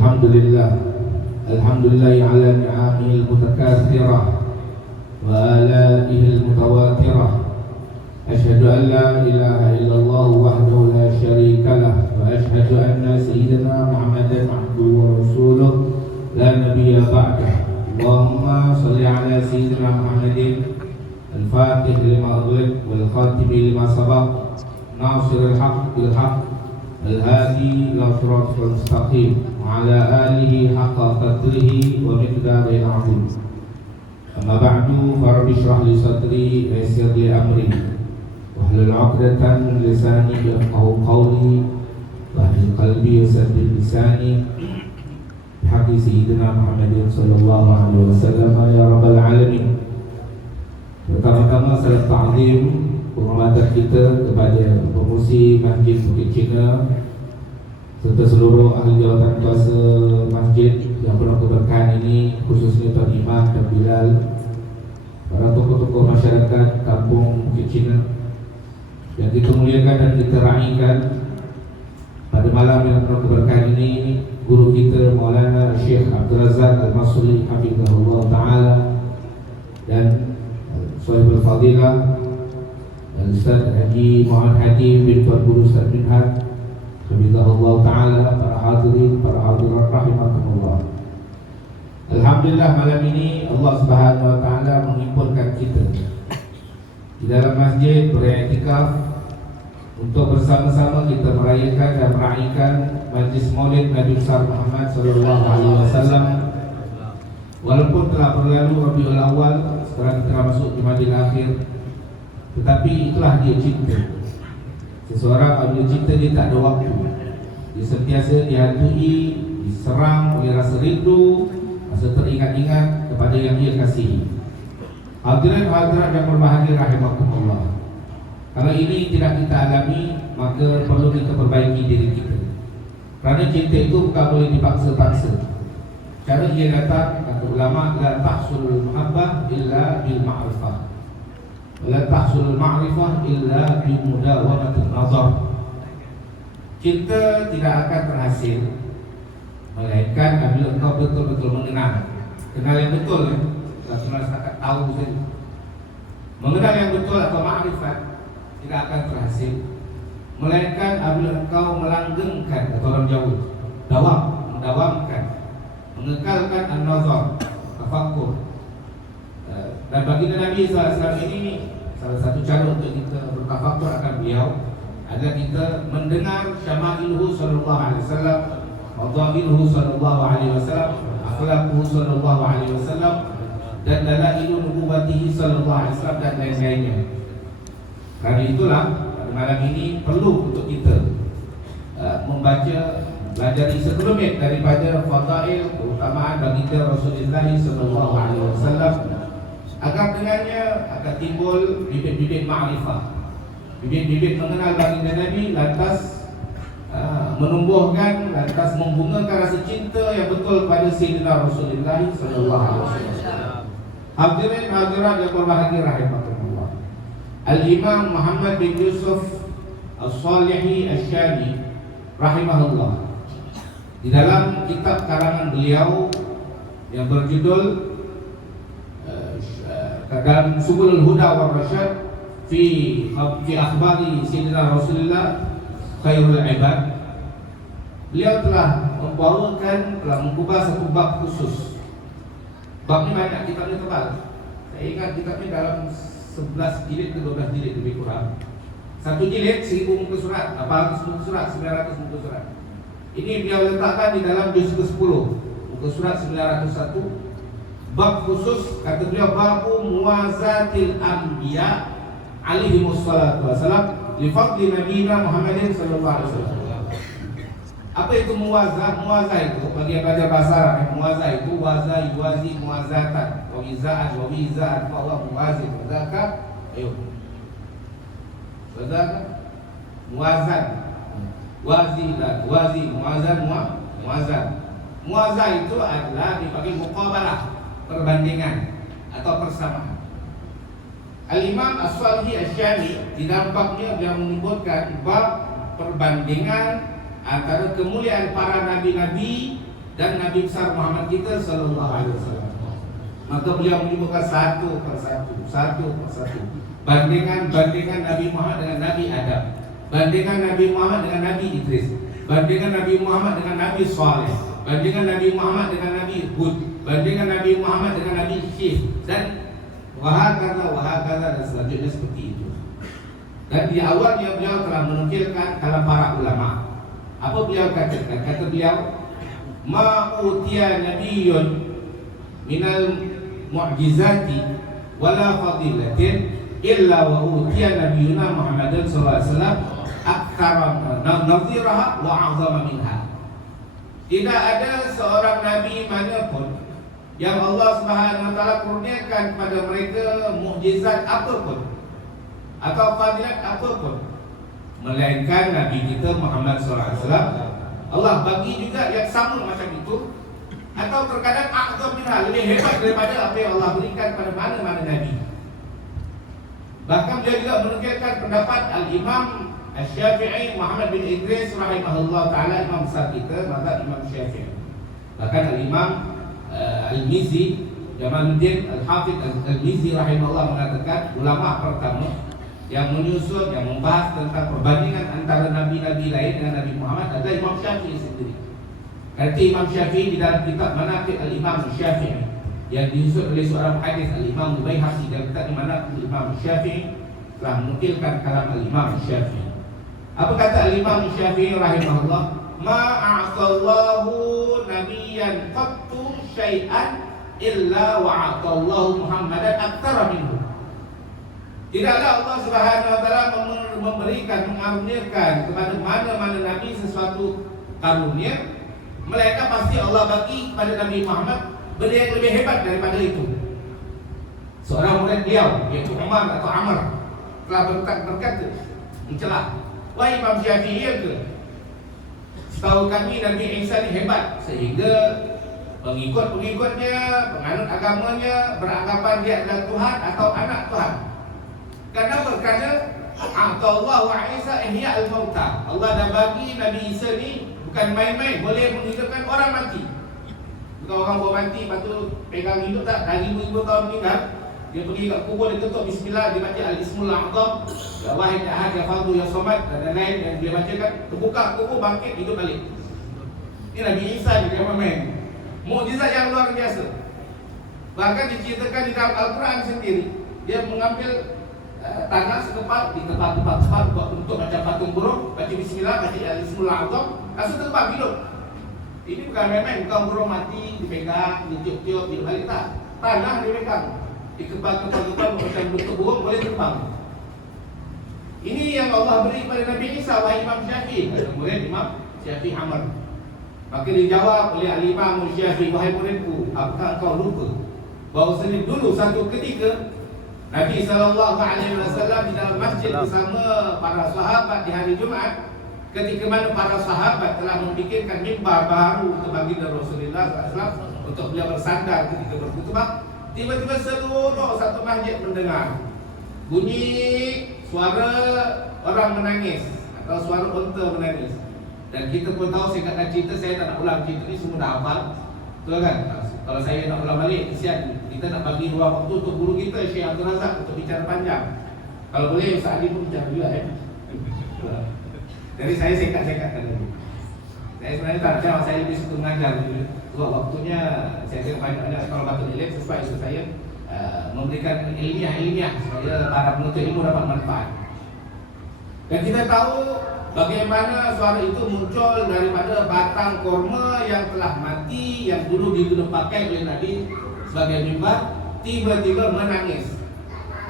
Alhamdulillah ala ni'amihil mutakathirah wa alaihil mutawatirah. Ashhadu an la ilaha illallah wahdahu la syarika lah wa ashhadu anna sayyidina Muhammadan abduhu wa rasuluh la nabiyya ba'dah. Allahumma salli ala sayyidina Muhammadin al-fatih lima ughliq wal khatimi lima sabaq nasiril haqq bil haqq al-hadi ila siratal mustaqim wa ala alihi haqqa qadrihi wa miqdarihil azim. Amma ba'du, farabbi shrah li sadri wa yassir li amri wahlul 'uqdatan min lisani yafqahu qawli wahdil qalbi wasaddid lisani bihaqqi sayyidina Muhammadin sallallahu alaihi wasallam ya rabbal alamin. Pertama-tama salam ta'zim penghormatan kita kepada pengurusi Masjid Bukit Cina serta seluruh ahli jawatan kuasa masjid yang penuh keberkahan ini, khususnya Tuan Imam dan Bilal, para tokoh-tokoh masyarakat kampung Bukit Cina yang kita muliakan dan kita raikan pada malam yang penuh keberkahan ini. Guru kita Maulana Syekh Abdul Razak Al-Masri hafizahullah ta'ala dan Sahibul Fadilah Ustaz Haji Muhammad Hadi bin Tuan Guru Ustaz Minhad hafizahullah ta'ala, para hadirin, para hadirat rahimakumullah. Alhamdulillah, malam ini Allah Subhanahu wa ta'ala menghimpunkan kita di dalam masjid beriktikaf untuk bersama-sama kita merayakan dan meraihkan majlis Maulid Nabi besar Muhammad sallallahu alaihi wasallam. Walaupun telah berlalu Rabiul Awal, sekarang kita masuk Jumadil Akhir, tetapi itulah dia cinta. Seseorang apabila cinta, dia tak ada waktu. Dia sentiasa dihantui, diserang oleh rasa rindu, rasa teringat-ingat kepada yang dia kasihi. Hadirin hadirat yang berbahagia rahimakumullah. Kalau ini tidak kita alami, maka perlu kita perbaiki diri kita. Kerana cinta itu bukan boleh dipaksa-paksa. Cara ia datang, kata ulama, la tahsulul mahabbah illa bil ma'rifah, la tahsulul ma'rifah illa bi mudawamatin nazar. Cinta tidak akan berhasil melainkan apabila engkau betul-betul mengenal. Kenal yang betul, tak cuma setakat tahu saja. Mengenal yang betul atau ma'rifat tidak akan berhasil melainkan apabila engkau melanggengkan, atau orang Jawa mendawamkan, mengekalkan an-nazar, tafakkur. Dan baginda Nabi SAW ini, salah satu cara untuk kita bertafakkur akan beliau adalah kita mendengar syama'ilhu sallallahu alaihi wasallam, fadailuhu sallallahu alaihi wasallam, akhlaquhu sallallahu alaihi wasallam, dan dalailu nubuwwatihi sallallahu alaihi wasallam, dan lain-lainnya. Karena itulah pada malam ini perlu untuk kita membaca, belajar sekelumit daripada fadail, keutamaan baginda Rasulullah sallallahu alaihi wasallam, agar dengannya akan timbul bibit-bibit ma'rifah, bibit-bibit mengenal baginda Nabi, lantas menumbuhkan, lantas membungakan rasa cinta yang betul pada Sayyidina Rasulullah sallallahu alaihi wasallam. Hadirin hadirat yang berbahagia rahimakumullah. Al-Imam Muhammad bin Yusuf As-Salihi Asy-Syami rahimahullah, di dalam kitab karangan beliau yang berjudul dalam Subulul Huda wal Rasyad fi akhbari Sayyidina Rasulullah khairul ibad, beliau telah membawakan, telah mengubah satu bab khusus. Bab ni banyak, kitab ni tebal. Saya ingat kitab ni dalam 11 jilid ke 12 jilid lebih kurang. Satu jilid 1000 muka surat, 800 muka surat, 900 muka surat. Ini beliau letakkan di dalam juz ke-10, muka surat 901. Bab khusus, kata beliau, babu muwazatil anbiya alaihi wassalatu wassalam li fadli nabiyina Muhammadin sallallahu alaihi wasallam. Apa itu muwazah? Muwazah itu bagi yang belajar bahasa Arab, muwazah itu waza yuwazi muwazatan, wa wizaan wa wizaan, fa huwa muwazin. Zaka, ayo. Zaka muwazan. Wazilah, wazi, muwazan, muwazan. Muwazah itu adalah dibagi muqabalah, perbandingan atau persamaan. Al-Imam As-Salihi Asy-Syami di dalam babnya beliau menyebutkan bab perbandingan antara kemuliaan para nabi-nabi dan Nabi besar Muhammad kita sallallahu alaihi wasallam. Maka beliau menyebutkan satu persatu. Bandingan Nabi Muhammad dengan Nabi Adam, bandingan Nabi Muhammad dengan Nabi Idris, bandingan Nabi Muhammad dengan Nabi Saleh, bandingan Nabi Muhammad dengan Nabi Hud, bandingan Nabi Muhammad dengan Nabi Syekh, dan wahakala dan selanjutnya seperti itu. Dan di awalnya beliau telah menukilkan kalam para ulama. Apa beliau katakan? Kata beliau, ma'utiya nabiyyun minal mu'jizati wala fadilatin illa wa utiya nabiyuna Muhammadin sallallahu alaihi wasallam aktsara nadhiraha wa 'azama minha. Tidak ada seorang nabi manapun yang Allah Subhanahu wa taala kurniakan kepada mereka mukjizat apapun atau fadilat apapun melainkan nabi kita Muhammad sallallahu alaihi wasallam. Allah bagi juga yang sama macam itu, atau terkadang a'zam minha, lebih hebat daripada apa yang Allah berikan pada mana-mana nabi. Bahkan dia juga menukilkan pendapat Al-Imam Asy-Syafi'i Muhammad bin Idris rahimahullah taala, imam besar kita, mazhab Imam Syafi'i. Bahkan Al-Imam Al-Mizzi Jamaluddin Al-Hafidh Al-Mizzi rahimahullah mengatakan ulama pertama yang menyusun, yang membahas tentang perbandingan antara nabi-nabi lain dengan Nabi Muhammad adalah Imam Syafi'i sendiri. Kata Imam Syafi'i di dalam kitab Manaqib Al-Imam Syafi'i yang disusun oleh seorang hadis Al-Imam Al-Baihaqi, dalam kitab Manaqib Al-Imam Syafi'i telah menukilkan kalam Al-Imam Syafi'i. Apa kata Al-Imam Syafi'i rahimahullah? Ma'a'atallahu nabiyyan qattu syai'an illa wa'atallahu Muhammadan aktsara minhu. Tidaklah Allah Subhanahu wa taala memberikan, mengaruniakan kepada mana-mana nabi sesuatu karunia, melainkan pasti Allah bagi kepada Nabi Muhammad benda yang lebih hebat daripada itu. Seorang murid beliau, iaitu Umar atau Amr, telah berkata, mencelah, wahai Imam Syafi'i, ya ke? Setahu kami Nabi Isa ni hebat sehingga pengikut-pengikutnya, penganut agamanya beranggapan dia adalah Tuhan atau anak Tuhan. Kenapa? Kerana Allah wa Isa ihya al-mauta. Allah dah bagi Nabi Isa ni bukan main-main, boleh menghidupkan orang mati. Bukan orang bawa mati, lepas tu pegang hidup tak, dah 5,000 tahun meninggal, dia pergi kat kubur, dia tutup bismillah, dia baca al-ismul a'zam, ya wahid ya ahad ya fardhu ya samad, dan lain-lain yang dia bacakan, terbuka kubur, bangkit, hidup balik. Ini Nabi Isa ni, dia main. Mukjizat yang luar biasa. Bahkan diceritakan di dalam Al-Quran sendiri, dia mengambil tanah sekepat, ditepat buat bentuk macam patung burung, baca bismillah, baca al-ismul a'zam, langsung terbang hidup. Ini bukan main-main, bukan burung mati dipegang, ditiup-tiup, hidup balik, tak. Tanah dipegang, dikepat-kepat macam bentuk burung, boleh terbang. Ini yang Allah beri kepada Nabi Isa, wahai Imam Syafi'i. Kemudian Imam Syafi'i Amr. Maka dijawab oleh Al-Imam Syafi'i, wahai muridku, apakah kau lupa bahawasanya dulu satu ketika Nabi SAW di dalam masjid bersama para sahabat di hari Jumaat, ketika mana para sahabat telah memikirkan mimbar baru untuk baginda Rasulullah SAW untuk beliau bersandar ketika berkhutbah, tiba-tiba seluruh satu masjid mendengar bunyi suara orang menangis atau suara unta menangis. Dan kita pun tahu, saya kata cerita, saya tak nak ulang cerita ni, semua dah hafal, betul kan? Kalau saya nak ulang balik, kesian. Kita nak bagi ruang waktu untuk guru kita Syekh Abdul Razak untuk bicara panjang. Kalau boleh Ustaz Ali pun bicara juga Jadi saya sekat-sekatkan dulu. Saya sebenarnya tak macam saya lebih suka mengajar dulu. Waktunya saya kira banyak-banyak kalau patut ilmu sesuai untuk saya memberikan ilmiah supaya para penuntut ilmu dapat manfaat. Dan kita tahu bagaimana suara itu muncul daripada batang korma yang telah mati, yang dulu dipakai oleh Nabi sebagai mimbar, tiba-tiba menangis.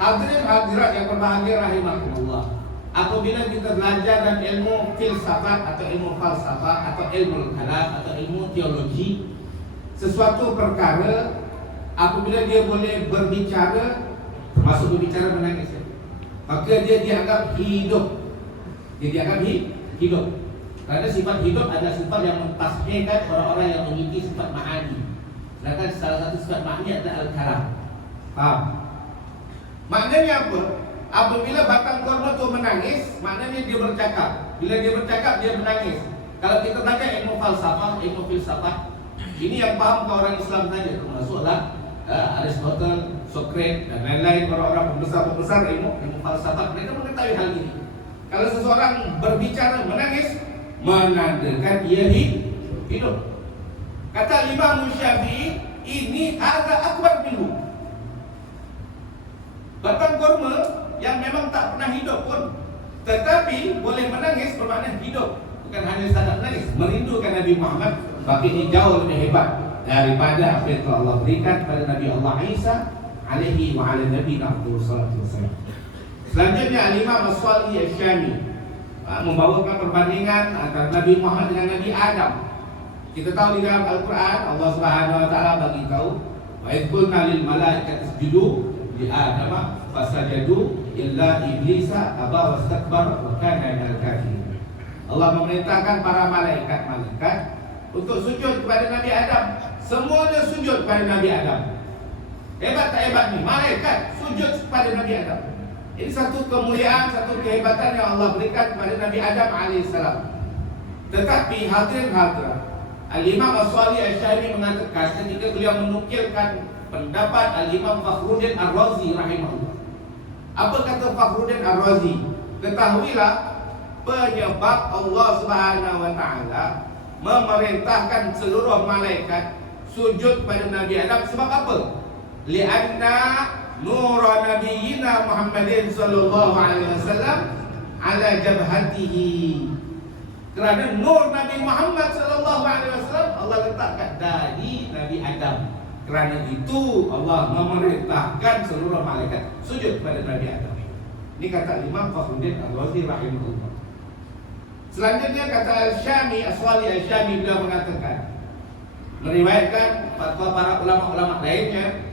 Hadirin hadirat yang berbahagia rahimakumullah, apabila kita belajar dan ilmu filsafat atau ilmu falsafah atau ilmu kalam atau ilmu teologi, sesuatu perkara apabila dia boleh berbicara, termasuk berbicara menangis, maka dia dianggap hidup. Dia dianggap hidup. Kerana sifat hidup adalah sifat yang mentasbihkan orang-orang yang memiliki sifat ma'ani. Sedangkan salah satu sifat ma'ani adalah al-kalam. Faham? Maknanya apa? Apabila batang korma itu menangis, maknanya dia bercakap. Bila dia bercakap, dia menangis. Kalau kita belajar ilmu falsafah, ilmu filsafat, Ini yang faham ke orang Islam saja, termasuklah Aristotle, Socrates dan lain-lain orang-orang pembesar-pembesar ilmu falsafah. Mereka mengetahui hal ini. Kalau seseorang berbicara menangis, menandakan ia hidup. Kata Imam Syafi'i, ini agak akbar minhu. Batang kurma yang memang tak pernah hidup pun, tetapi boleh menangis bermakna hidup. Bukan hanya sekadar menangis, merindukan Nabi Muhammad. Maka ini jauh lebih hebat daripada apa yang telah Allah berikan pada Nabi Allah Isa alaihi wa ala nabi sallallahu wasallam. Selanjutnya Imam As-Shalih Asy-Syami membawakan perbandingan antara Nabi Muhammad dengan Nabi Adam. Kita tahu di dalam Al-Quran Allah Subhanahu wa taala bagi tahu, wa idh qulna lil malaikati isjudu li Adam fasajadu illa iblisa aba wastakbara wa kana minal kafirin. Allah memerintahkan para malaikat untuk sujud kepada Nabi Adam. Semuanya sujud kepada Nabi Adam. Hebat tak hebat ni? Malaikat sujud kepada Nabi Adam. Ini satu kemuliaan, satu kehebatan yang Allah berikan kepada Nabi Adam AS. Tetapi hadirin hadirat, Al-Imam As-Shalih Asy-Syami mengatakan ketika beliau menukilkan pendapat Al-Imam Fakhruddin Ar-Razi rahimahullah. Apa kata Fakhruddin Ar-Razi? Ketahuilah penyebab Allah Subhanahu wa taala memerintahkan seluruh malaikat sujud pada Nabi Adam sebab apa? Li'anna nura nabiyyina Muhammadin sallallahu alaihi wasallam ala jabhatihi. Kerana nur Nabi Muhammad sallallahu alaihi wasallam Allah letakkan dari Nabi Adam. Kerana itu Allah memerintahkan seluruh malaikat sujud pada Nabi Adam. Ini kata Imam Fakhruddin Ar-Razi rahimahullah. Selanjutnya kata Al-Syami, As-Shalih Asy-Syami beliau mengatakan, meriwayatkan fatwa para ulama-ulama lainnya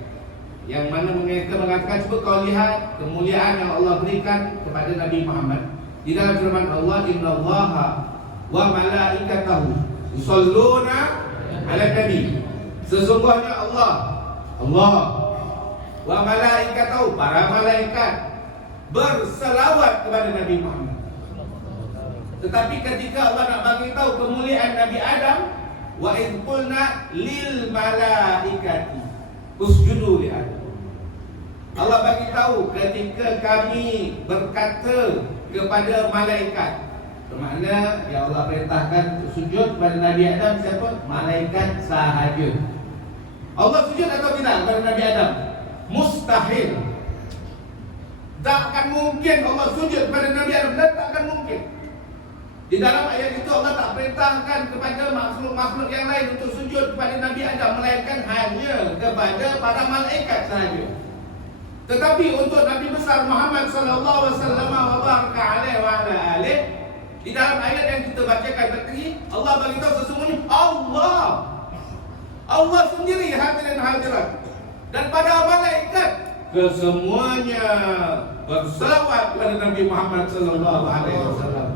yang mana mereka mengatakan, cuba kau lihat kemuliaan yang Allah berikan kepada Nabi Muhammad di dalam firman Allah, innallaha wa malaikatahu yusholluna 'alan nabi. Sesungguhnya Allah wa malaikatahu, para malaikat berselawat kepada Nabi Muhammad. Tetapi ketika Allah nak bagi tahu kemuliaan Nabi Adam, wa idh qulna lil malaikati usjudu li Adam. Allah bagi tahu ketika kami berkata kepada malaikat, bermakna ya Allah perintahkan sujud kepada Nabi Adam siapa? Malaikat sahaja. Allah sujud atau tidak kepada Nabi Adam? Mustahil. Takkan mungkin Allah sujud kepada Nabi Adam, dan takkan mungkin. Di dalam ayat itu Allah tak perintahkan kepada makhluk-makhluk yang lain untuk sujud kepada Nabi Adam, melainkan hanya kepada para malaikat sahaja. Tetapi untuk Nabi besar Muhammad sallallahu alaihi wasallam wa baraka alaihi wa ala alihi, di dalam ayat yang kita bacakan tadi, Allah bagi tahu sesungguhnya Allah sendiri hadirin hadirat, dan para malaikat kesemuanya berselawat kepada Nabi Muhammad sallallahu alaihi wasallam.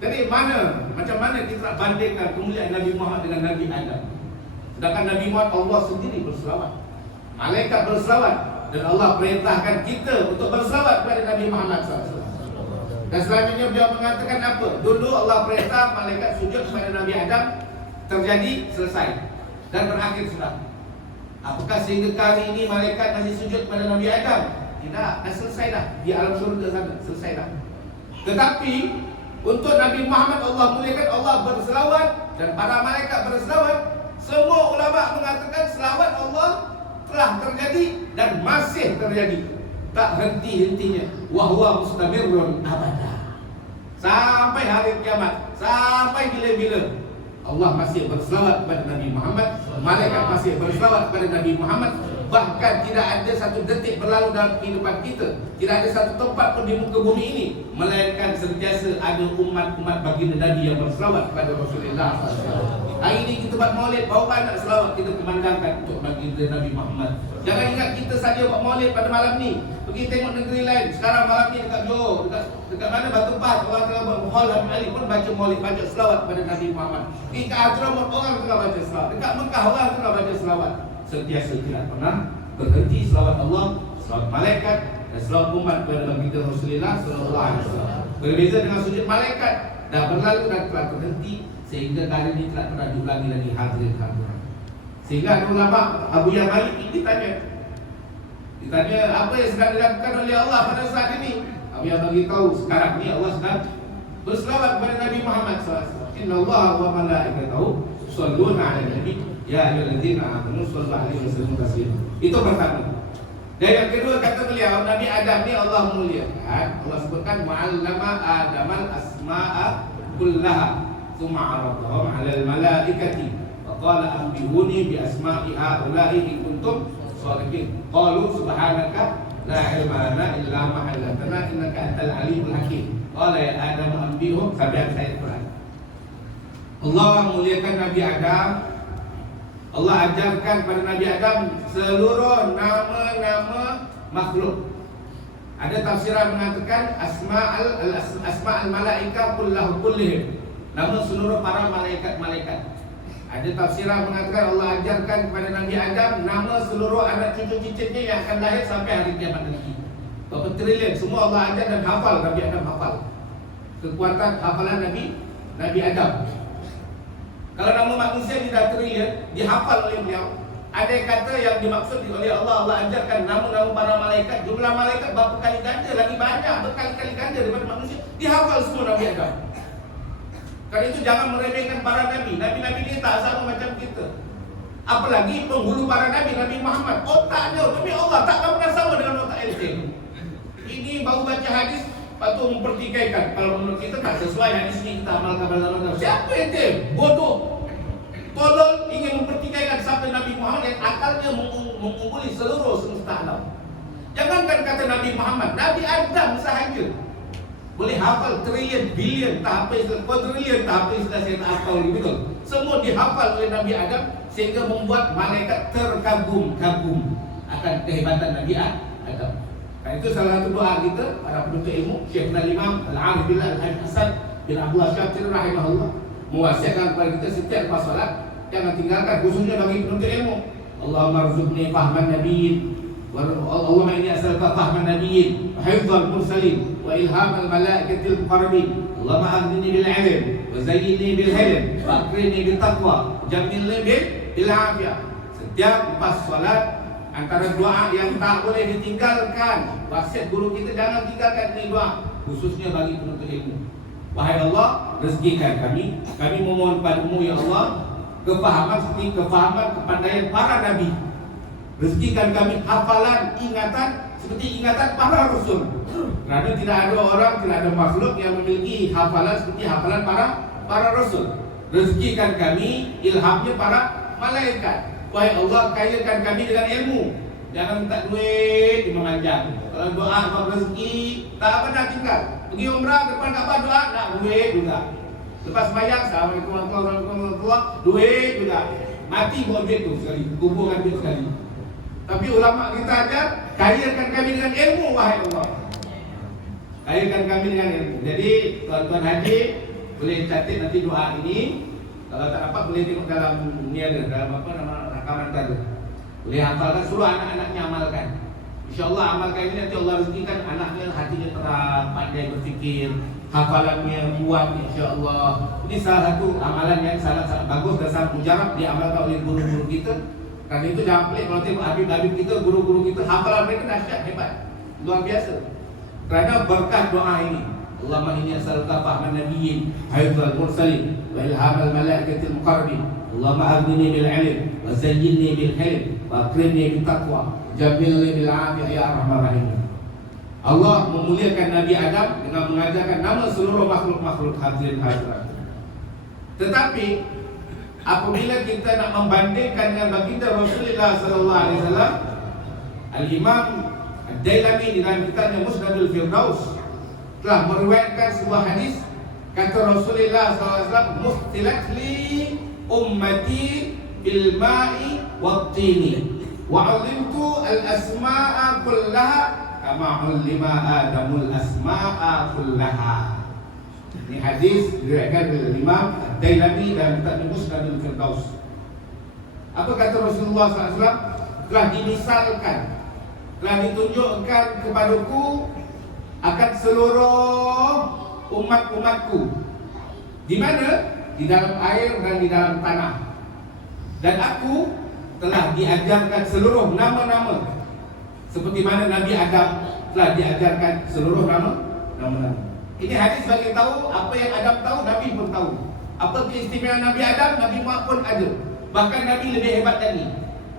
Jadi macam mana kita nak bandingkan kemuliaan Nabi Muhammad dengan Nabi Adam? Sedangkan Nabi Muhammad Allah sendiri berselawat, malaikat berselawat, dan Allah perintahkan kita untuk berselawat kepada Nabi Muhammad SAW. Dan selanjutnya beliau mengatakan apa? Dulu Allah perintah malaikat sujud kepada Nabi Adam, terjadi, selesai, dan berakhir sudah. Apakah sehingga kali ini malaikat masih sujud kepada Nabi Adam? Tidak, dah selesai dah. Di alam surga sana, selesai dah. Tetapi untuk Nabi Muhammad Allah muliakan, Allah berselawat dan para malaikat berselawat. Semua ulama mengatakan selawat Allah telah terjadi dan masih terjadi, tak henti-hentinya. Wa huwa mustamirrun abada. Sampai hari kiamat, sampai bila-bila Allah masih berselawat kepada Nabi Muhammad, malaikat masih berselawat kepada Nabi Muhammad. Bahkan tidak ada satu detik berlalu dalam kehidupan kita, tidak ada satu tempat pun di muka bumi ini, melainkan sentiasa ada umat-umat baginda Nabi yang berselawat kepada Rasulullah SAW. Hari ini kita buat maulid, berapa banyak selawat kita kemandangkan untuk baginda Nabi Muhammad. Jangan ingat kita saja buat maulid pada malam ni. Pergi tengok negeri lain. Sekarang malam ni dekat Johor, dekat mana Batu Pahat, orang tengah buat Hall Habib Ali pun baca maulid, baca selawat kepada Nabi Muhammad. Di Hadramut orang tengah baca selawat. Dekat Mekah orang tengah baca selawat. Sentiasa tidak pernah berhenti selawat Allah, selawat malaikat, dan selawat umat kepada baginda Rasulullah sallallahu alaihi wasallam. Berbeza dengan sujud malaikat, dah berlalu dan telah terhenti sehingga kali ini tidak pernah diulangi lagi hadirin hadirat. Sehingga ulama Abu Malik ini ditanya apa yang sedang dilakukan oleh Allah pada saat ini. Abu bagi tahu sekarang ini Allah sedang berselawat kepada Nabi Muhammad SAW. Inna Allah wa malaikatahu yusholluna 'alan nabi ya ayyuhalladzina amanu shollu 'alaihi wa sallimu taslima. Itu pertama. Dan yang kedua kata beliau, Nabi Adam ni Allah muliakan. Allah sebutkan mu'allama Adamal asma'a kullaha tsumma 'aradahum 'alal malaikati wa qala anbihuni bi asma'i haula'i in kuntum shalihin. Qalu subhanaka la ilma lana illa ma 'allamtana innaka antal alimul hakim. Qala ya Adam anbihum sampai ayat Quran. Allah memuliakan Nabi Adam. Allah ajarkan pada Nabi Adam seluruh nama-nama makhluk. Ada tafsiran mengatakan asma'al malaika kullihim, nama seluruh para malaikat-malaikat. Ada tafsiran mengatakan Allah ajarkan kepada Nabi Adam nama seluruh anak cucu-cucunya yang akan lahir sampai hari kiamat nanti. Berapa triliun semua Allah ajar dan hafal. Nabi Adam hafal. Kekuatan hafalan Nabi Adam. Kalau nama manusia tidak triliun dihafal oleh beliau. Ada yang kata yang dimaksud oleh Allah ajarkan nama-nama para malaikat. Jumlah malaikat berapa kali ganda, lagi banyak, berkali-kali ganda daripada manusia. Dihafal semua Nabi Adam. Karena itu jangan meremehkan para nabi. Nabi-nabi ini tak sama macam kita. Apalagi penghulu para nabi, Nabi Muhammad. Otaknya demi Allah takkan pernah sama dengan otak ente. Ini baru baca hadis patut mempertikaikan. Kalau menurut kita tak sesuai hadis ini, kita amalkan. Siapa ente? Bodoh. Tolong ingin mempertikaikan sampai Nabi Muhammad yang akalnya mengungguli seluruh semesta alam. Jangankan kata Nabi Muhammad, Nabi Adam sahaja boleh hafal triliun, bilion, tak apa istilah, kuadrilion, tak apa istilah saya tak hafal betul. Semua dihafal oleh Nabi Adam sehingga membuat malaikat terkagum-kagum akan kehebatan Nabi Adam. Karena itu salah satu doa kita para penuntut ilmu, Syekh Al-Imam Al-Arif Billah Al-Hasan bin Abdullah Syakir rahimahullah mewasiatkan kepada kita setiap lepas salat jangan tinggalkan, khususnya bagi penuntut ilmu. Allahumma rzuqni fahman nabiyyin wa Allahumma inni as'aluka fahman nabiyyin wa hifdzal mursalin wa ilhamal malaikatil muqarrabin. Allahumma aghnini bil ilm wa zayyinni bil hilm wa akrimni bil taqwa jamilni bil afiyah. Setiap lepas salat antara doa yang tak boleh ditinggalkan, wasiat guru kita jangan tinggalkan ini doa, khususnya bagi penuntut ilmu. Wahai Allah, rezekikan kami memohon padamu ya Allah kefahaman seperti kefahaman kepandaian para nabi. Rezekikan kami hafalan, ingatan seperti ingatan para rasul. Kerana tidak ada orang, tidak ada makhluk yang memiliki hafalan seperti hafalan para rasul. Rezekikan kami ilhamnya para malaikat. Wahai Allah, kayakan kami dengan ilmu. Jangan minta duit, memanjang. Kalau doa mau rezeki, tak pernah tinggal. Pergi umrah depan Kaabah doa, nak duit juga. Lepas sembahyang, assalamualaikum warahmatullahi wabarakatuh, duit juga. Mati buat duit tu sekali, kuburkan duit sekali. Tapi ulama kita ajar, kayakan kami dengan ilmu, wahai Allah. Kayakan kami dengan ilmu. Jadi tuan-tuan haji boleh catat nanti doa ini. Kalau tak dapat boleh tengok dalam niaga, dalam apa nama rakaman tadi. Boleh hafalkan, suruh anak-anaknya amalkan. InsyaAllah amalkan ini nanti Allah rezekikan anaknya hatinya terang, pandai berfikir, hafalannya kuat insyaAllah. Ini salah satu amalan yang sangat-sangat bagus dan sangat mujarab diamalkan oleh guru-guru kita. Karena itu jangan pelik kalau tengok habib-habib kita, guru-guru kita, hafalan mereka dahsyat, hebat, luar biasa. Kerana berkat doa ini, Allahumma inni as'aluka fahman nabiyyin, hifdzal mursalin, wa ilhamal malaikatil muqarrabin. Allahumma aghnini bil ilm, wa zayyinni bil hilm, wa akrimni bil taqwa, jamilni bil afiyah ya arhamar rahimin. Allah memuliakan Nabi Adam dengan mengajarkan nama seluruh makhluk-makhluk hadirin hadirat. Tetapi apabila kita nak membandingkan dengan baginda Rasulullah sallallahu alaihi wasallam, Al-Imam Ad-Dailami di dalam kitabnya Musnadul Firdaus telah meriwayatkan sebuah hadis, kata Rasulullah sallallahu alaihi wasallam, "Mukhtilat li ummati bil ma'i wat tini wa 'allimtu al-asma'a kullaha kama 'allima Adamul asma'a kullaha." Ini hadis diriwayatkan oleh Imam Ad-Dailami dalam kitab Musnadul Firdaus. Apa kata Rasulullah SAW? Telah dimisalkan, telah ditunjukkan kepadaku akan seluruh umat-umatku. Di mana? di dalam air dan di dalam tanah. Dan aku telah diajarkan seluruh nama-nama seperti mana Nabi Adam telah diajarkan seluruh nama-nama. Ini hadis bagi tahu apa yang Adam tahu, Nabi pun tahu. Apa keistimewaan Nabi Adam, Nabi Muhammad pun ada. Bahkan Nabi lebih hebat lagi.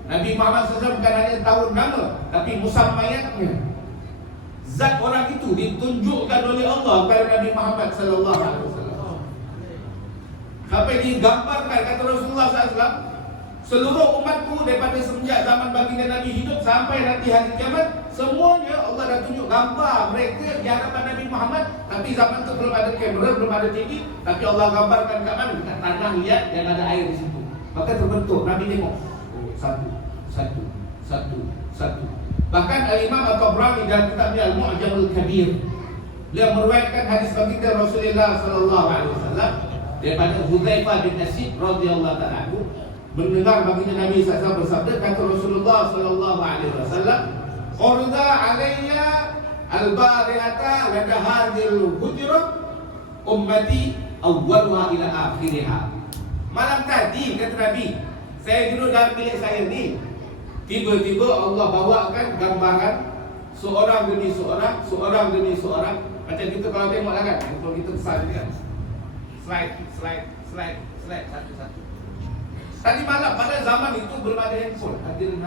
Nabi Muhammad SAW bukan hanya tahu nama, tapi musammayatnya. Zat orang itu ditunjukkan oleh Allah kepada Nabi Muhammad SAW. Sampai digambarkan, kata Rasulullah SAW, seluruh umatku daripada semenjak zaman baginda Nabi hidup sampai nanti hari kiamat, semuanya Allah dah tunjuk gambar mereka di hadapan Nabi Muhammad. Tapi zaman tu belum ada kamera, belum ada TV, tapi Allah gambarkan kat mana? Dekat tanah, lihat yang ada air di situ. Maka terbentuk, Nabi tengok, oh, satu. Bahkan Al-Imam At-Tabrani dalam kitabnya Al-Mu'jam Al-Kabir, beliau meriwayatkan hadis baginda Rasulullah sallallahu alaihi wasallam daripada Hudzaifah bin Asid radhiyallahu ta'ala anhu, mendengar baginda Nabi SAW bersabda, kata Rasulullah sallallahu alaihi wasallam, "Urda alayya al-barihata lada hadhil hujrah ummati awwalha ila akhiriha." Malam tadi, kata Nabi, saya duduk dalam bilik saya ni, tiba-tiba Allah bawakan gambaran seorang demi seorang. Macam kita kalau tengok lah kan, kalau kita besar ni kan, slide satu-satu. Tadi malam pada zaman itu belum ada handphone, hadirin.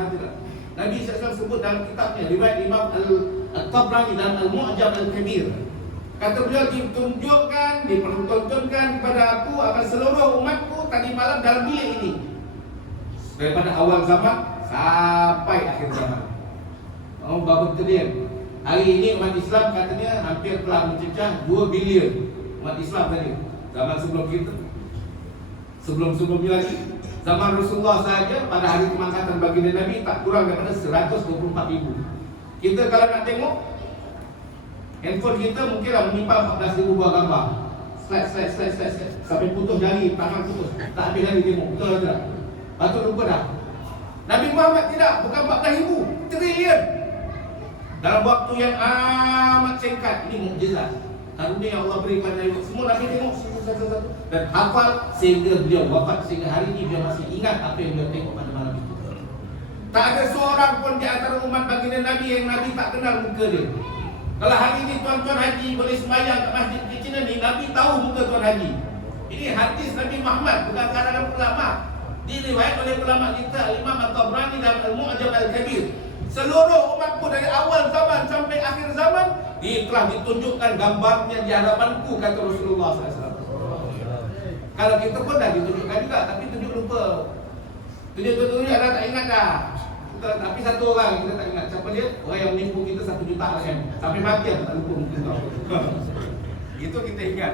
Nabi SAW sebut dalam kitabnya riwayat Imam Al-Tabrani dalam Al-Mu'jam Al-Kabir, kata beliau, ditunjukkan, dipertontonkan kepada aku akan seluruh umatku tadi malam dalam bilik ini, daripada awal zaman sampai akhir zaman. Berapa triliun? Hari ini umat Islam katanya hampir telah mencecah 2 bilion umat Islam tadi. Zaman sebelum kita, sebelum-sebelumnya lagi, zaman Rasulullah sahaja pada hari kemangkatan baginda Nabi tak kurang daripada 124,000. Kita kalau nak tengok handphone kita mungkinlah menyimpan 14,000 buah gambar. Slide sampai putus jari, tangan putus, tak habis lagi tengok. Betul atau tak? Patut lupa dah. Nabi Muhammad tidak, bukan 14,000, trilion dalam waktu yang amat singkat. Ini mukjizat karunia yang Allah beri kepada Nabi. Semua Nabi tengok satu-satu dan hafal sehingga beliau wafat, sehingga hari ini dia masih ingat apa yang beliau tengok pada malam itu. Tak ada seorang pun di antara umat baginda Nabi yang Nabi tak kenal muka dia. Kalau hari ini tuan-tuan haji boleh sembahyang kat masjid di China ni, Nabi tahu muka tuan haji. Ini hadis Nabi Muhammad, bukan karangan ulama. Diriwayat oleh ulama kita Imam At-Tabrani dalam Al-Mu'jam Al-Kabir. Seluruh umatku dari awal zaman sampai akhir zaman telah ditunjukkan gambarnya di hadapanku, kata Rasulullah SAW. Kalau kita pun dah ditunjukkan juga, tapi tunjuk lupa. Tunjuk dah tak ingat dah. Tapi satu orang kita tak ingat. Siapa dia? Orang yang menipu kita 1 juta kan. Sampai mati aku tak lupa mungkin tahu. Itu kita ingat.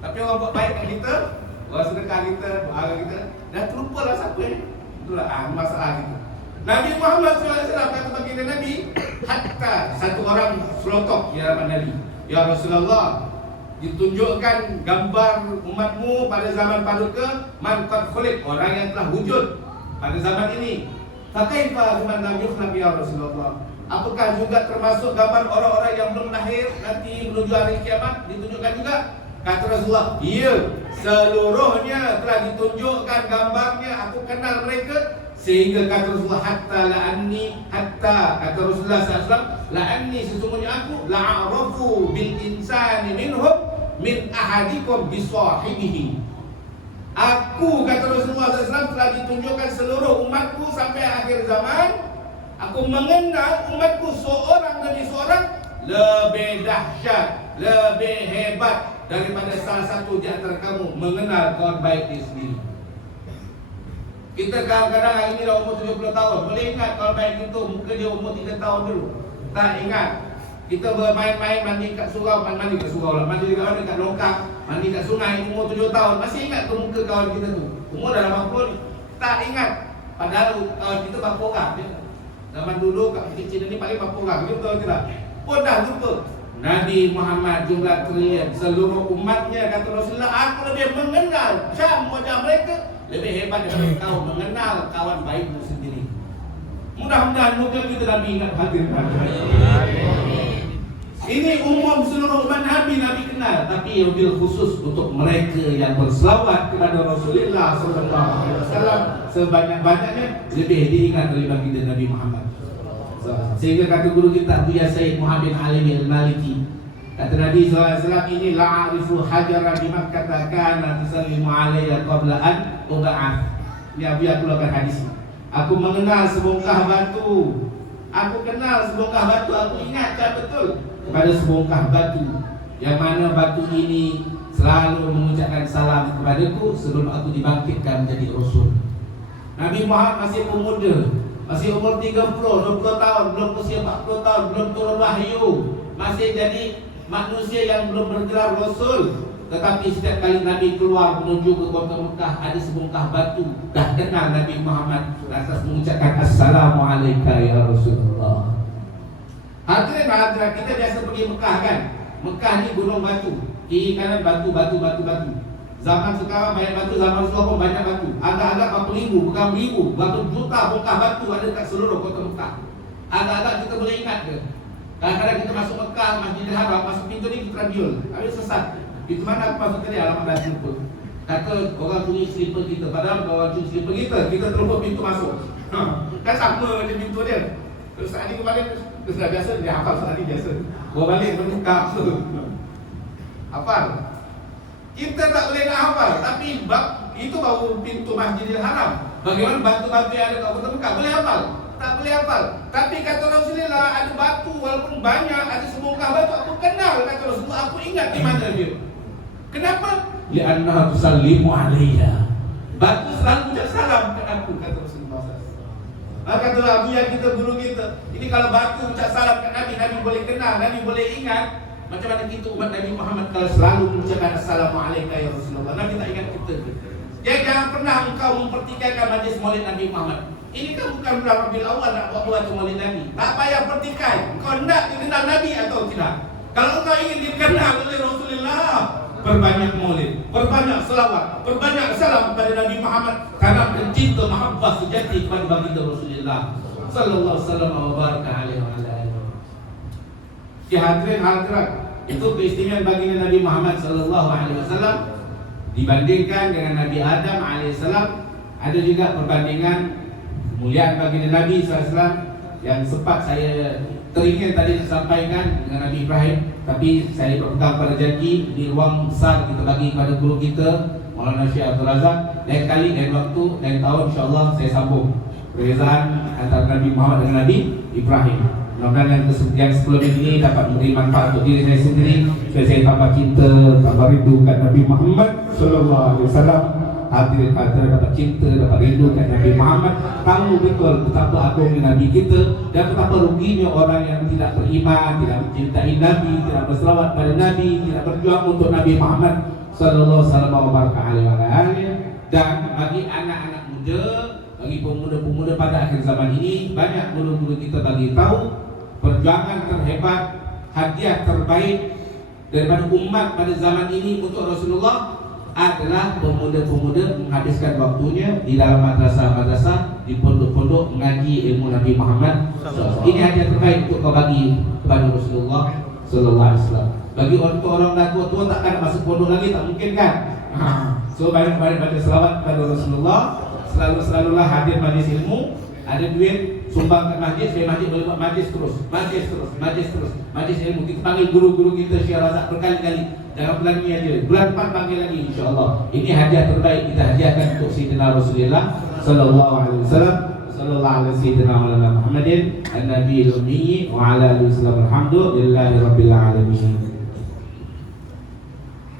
Tapi orang buat baik kat kita, orang sedekah kita, doa kita, dah terlupalah siapa ni. Itulah masalah kita. Nabi Muhammad SAW kata baginda Nabi, hatta satu orang selotok di hadapan Nabi, ya Rasulullah, ditunjukkan gambar umatmu pada zaman paduka, man qad khuliq, orang yang telah wujud pada zaman ini. Fakaifa man lam yukhlaq ya Rasulullah? Apakah juga termasuk gambar orang-orang yang belum lahir nanti menuju hari kiamat ditunjukkan juga? Kata Rasulullah, iya, seluruhnya telah ditunjukkan gambarnya, aku kenal mereka. Sehingga kata Rasulullah, kata Rasulullah SAW, la'anni, sesungguhnya aku la'arafu bil insani minhum min ahadikum bisahibihi. Aku, kata Rasulullah SAW, telah ditunjukkan seluruh umatku sampai akhir zaman. Aku mengenal umatku seorang demi seorang lebih dahsyat, lebih hebat daripada salah satu di antara kamu mengenal kawan baik dia sendiri. Kita kadang-kadang hari ini dah umur 70 tahun, boleh ingat kawan baik itu muka dia umur 3 tahun dulu? Tak ingat. Kita bermain-main mandi kat surau, mandi kat mana, kat longkang, mandi kat sungai, umur 7 tahun. Masih ingat tu muka kawan kita tu? Umur dah 80 ni. Tak ingat. Padahal kawan kita berapa orang dia. Zaman dulu kat kecil ni paling berapa orang, betul tidak? Pun dah lupa. Nabi Muhammad jumlah trilion, seluruh umatnya, kata Rasulullah, aku lebih mengenal Syam wajah mereka, lebih hebat daripada kau mengenal kawan baikmu sendiri. Mudah-mudahan muka kita Nabi ingat hadir. Ini umum seluruh umat Nabi kenal, tapi wabil khusus untuk mereka yang berselawat kepada Rasulullah sallallahu alaihi wasallam sebanyak-banyaknya lebih diingat dari baginda Nabi Muhammad. Sehingga kata guru kita Buya Said Muhammad Alimi Al-Maliki, kata Nabi SAW, ini la'arifu hajara di Makkah kana tusallimu alayya qabla an uba'ath. Ini Abuya keluarkan hadis. Aku mengenal sebongkah batu. Aku kenal sebongkah batu, aku ingatkan betul kepada sebongkah batu, yang mana batu ini selalu mengucapkan salam kepadaku sebelum aku dibangkitkan menjadi Rasul. Nabi Muhammad masih pemuda, masih umur 30, 20 tahun, belum usia 40 tahun, belum turun wahyu, masih jadi manusia yang belum bergelar Rasul. Tetapi setiap kali Nabi keluar menuju ke kota Mekah, ada sebongkah batu dah kenal Nabi Muhammad lantas mengucapkan Assalamualaikum ya Rasulullah. Hadirin kita biasa pergi Mekah kan. Mekah ni gunung batu, kiri kanan batu. Zaman sekarang banyak batu, zaman sekarang pun banyak batu. Agak-agak berapa ribu, bukan ribu, berapa juta bongkah batu ada kat seluruh kota Mekah. Agak-agak kita boleh ingat ke? Kadang-kadang kita masuk Mekah, Masjidil Haram, masuk pintu ni kita terbiul, habis sesat. Pintu mana aku masuk tadi, alamat dah terlupa. Kata orang curi slipper kita, padahal orang curi slipper kita terlupa pintu masuk. Kan sama je pintu dia. Terus saat ni kemarin sudah biasa, dia hafal saat ni biasa. Bawa balik berbuka. Hafal. Kita tak boleh nak hafal, tapi itu baru pintu Masjidil Haram. Bagaimana batu-batu yang ada kat kota Mekah boleh hafal? Tak boleh hafal. Tapi kata Rasulullah, ada batu walaupun banyak, ada sebongkah batu aku kenal, kata Rasulullah, aku ingat di mana dia. Kenapa? Li'annaha tusallimu alayya. Batu selalu ucap salam ke aku, kata Rasulullah. Katalah Abu yang kita, guru kita, ini kalau batu ucap salam ke Nabi, Nabi boleh kenal, Nabi boleh ingat. Macam mana kita umat Nabi Muhammad kalau selalu mengucapkan Assalamualaikum ya Rasulullah, Nabi tak ingat kita. Jadi jangan pernah engkau mempertikaikan majlis maulid Nabi Muhammad. Ini kan bukan bulan Rabiul Awal nak buat maulid Nabi. Tak payah pertikai. Kau nak dikenal Nabi atau tidak? Kalau engkau ingin dikenal oleh Rasulullah, perbanyak maulid, perbanyak selawat, perbanyak salam kepada Nabi Muhammad, karena pencinta mahabbah sejati kepada baginda Rasulullah sallallahu alaihi wasallam wa baraka alaihi wa ala alihi. Hadirin hadirat, itu keistimewaan baginda Nabi Muhammad sallallahu alaihi wasallam dibandingkan dengan Nabi Adam alaihissalam. Ada juga perbandingan kemuliaan baginda Nabi SAW yang sempat saya teringin tadi disampaikan dengan Nabi Ibrahim, tapi saya berpegang pada janji di ruang besar kita bagi kepada guru kita Maulana Syekh Abdul Razak. Lain kali, lain waktu, lain tahun insyaAllah saya sambung perbezaan antara Nabi Muhammad dengan Nabi Ibrahim. Mudah-mudahan yang sebelum ini dapat memberi manfaat untuk diri saya sendiri, supaya saya tambah cinta, tambah rindu kat Nabi Muhammad sallallahu alaihi wasallam. Hadirin dapat cinta, dapat rindu kat Nabi Muhammad, tahu betul betapa agungnya Nabi kita dan betapa ruginya orang yang tidak beriman, tidak mencintai Nabi, tidak berselawat pada Nabi, tidak berjuang untuk Nabi Muhammad sallallahu alaihi wasallam. Dan bagi anak-anak muda, bagi pemuda-pemuda pada akhir zaman ini, banyak guru-guru kita bagi tahu perjuangan terhebat, hadiah terbaik daripada umat pada zaman ini untuk Rasulullah adalah pemuda-pemuda menghabiskan waktunya di dalam madrasah-madrasah, di pondok-pondok mengaji ilmu Nabi Muhammad. Ini hadiah terbaik untuk kau bagi kepada Rasulullah sallallahu alaihi wasallam. Bagi orang tua takkan masuk pondok lagi, tak mungkin kan? So banyak-banyak baca selawat kepada Rasulullah, selalulah hadir majlis ilmu. Ada duit sumbang kat masjid, saya masjid boleh buat majlis terus, majlis ilmu. Kita panggil guru-guru kita Syekh Razak berkali-kali. Jangan bulan ni aja, bulan depan panggil lagi insya-Allah. Ini hadiah terbaik kita hadiahkan untuk Sayyidina Rasulullah sallallahu alaihi wasallam. Sallallahu alaihi sayyidina Muhammadin an-nabiyil ummi wa ala alihi wasallam. Alhamdulillahirabbil alamin.